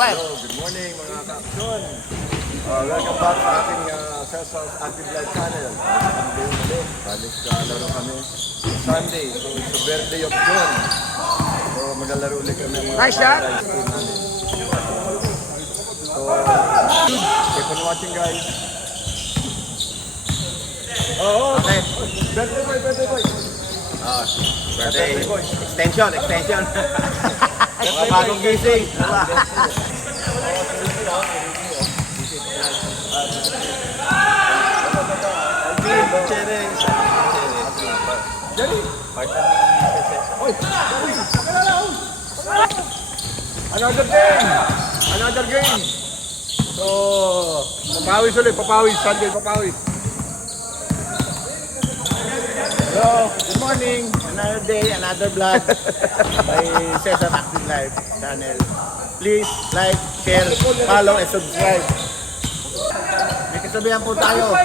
5. Hello, good morning mga ka-aksyon. Welcome back sa ating Cesar's Active Life channel. Sunday ulit. Balik laro kami Sunday. So it's the birthday of John. So maglalaro ulit kami mga Nice shot. guys team namin. So keep on watching guys. Okay. Birthday boy, birthday boy. Birthday. Extension. Mga bagong gising. Another game! Another game! So, papawis ulit, papawis. Sunday, papawis. Hello, good morning. Another day, another vlog by Cesar Active Life channel. Please like, share, follow, and subscribe. May kasabihan po tayo.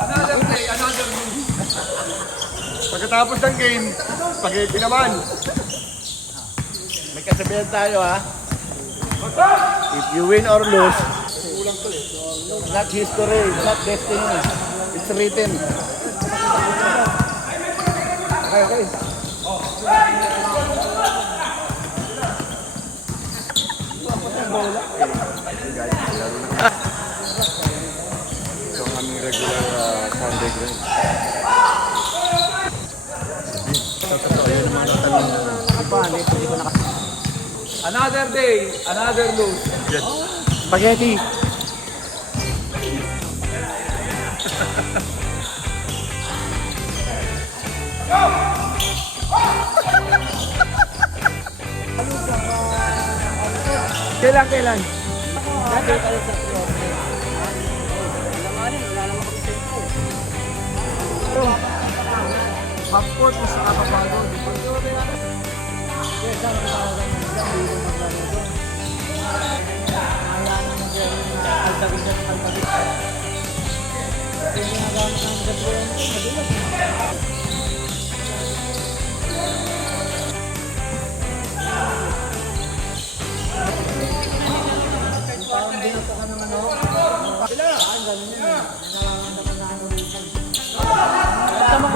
Another day, another game. Pagkatapos ng game, spaghetti naman. May kasabihan tayo ha. If you win or lose, not history, not destiny. It's written. Okay. So, ang aming regular Sunday grind. Another day, another lose. Spaghetti. Kailan? Hotpot sa Kapabago.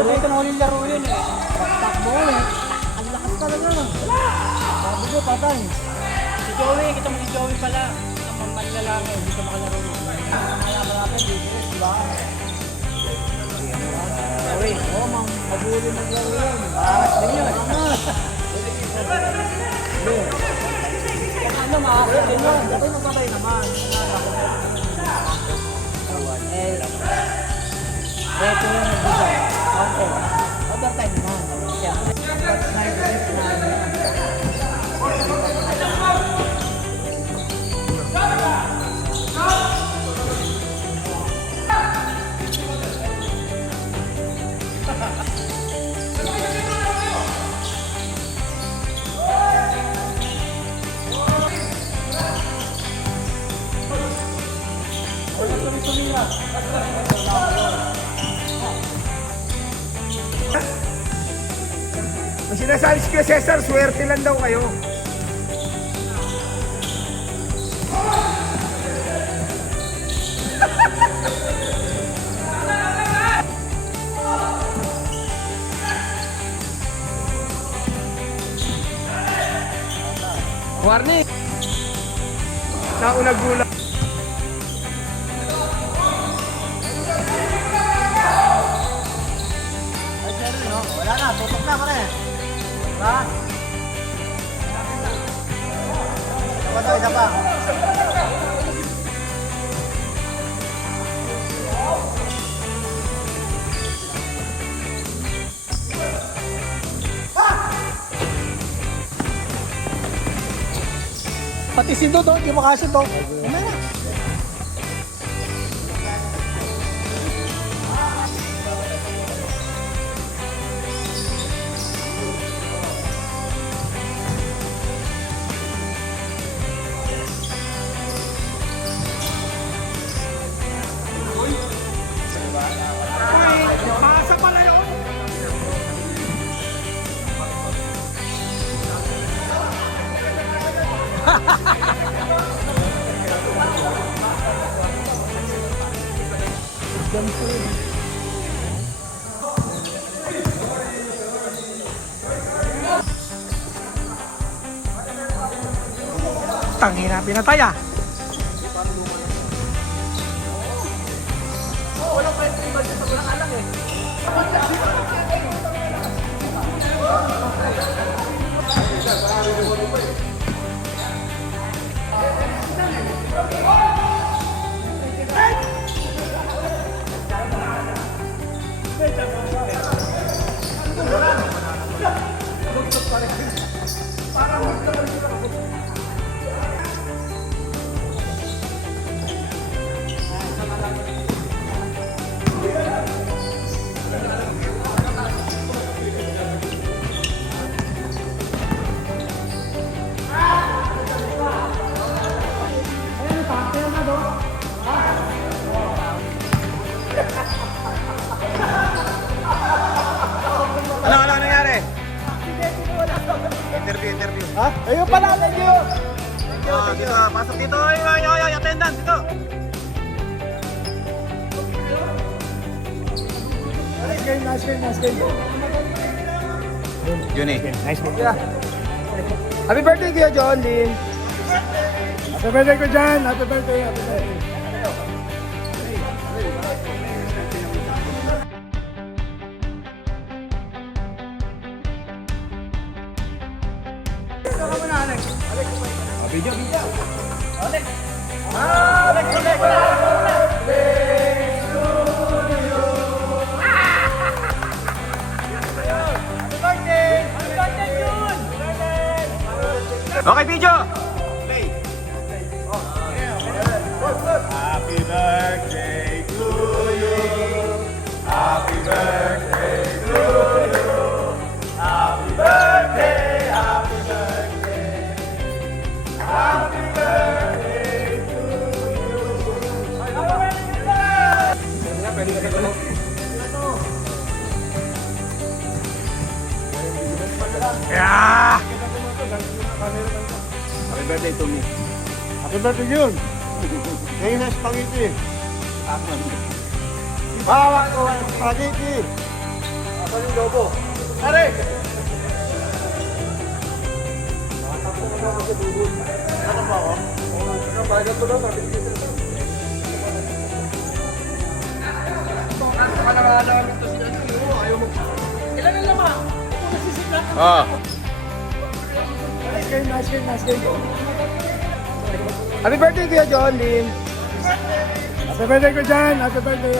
Ito na ulit laro yun eh. Takbo eh. Ang lakas talaga. Sabi ko, patay. Si Joey, kita mo si Joey pala. Ang manlalaki, hindi ka makalaro mo. Malaman natin, dito, diba? Joey, oo, mabuli na laro yun. Angas din yun. Angas. Ano, maakit din yun. Dati magpatay naman. Reto yung nagbigay. Okay. Overtime naman. Siyempre. That's my best na. May sinasabi si Cesar, swerte lang daw kayo. Warning! Naunag gulang. Wala na, tutok na pare. Ha? Isa pa. Pati si Dodo, di mo kasi to. Pasok pala yun! Tangina, pinatay ah. Ano nangyari? Interview. Ha? Ayun pala, thank you. Dito, pasok dito. Ay, attendance dito. Nice game. Juni. Nice game. Yeah. Happy birthday Kuya John Lin. Happy birthday ko John. Happy birthday. Okay, video. Happy birthday to you. Happy birthday to you. Happy birthday, happy birthday. Happy birthday to Yeah! Happy birthday to me. Happy birthday yun. Ngayon na spaghetti. Hawak ko ang spaghetti. Ako yung lobo. Pare! Ano ba ako? Bagal ko daw, sabi ko. Oh. Nice game. Happy birthday Kuya John Lin. Happy birthday ko John. Happy birthday.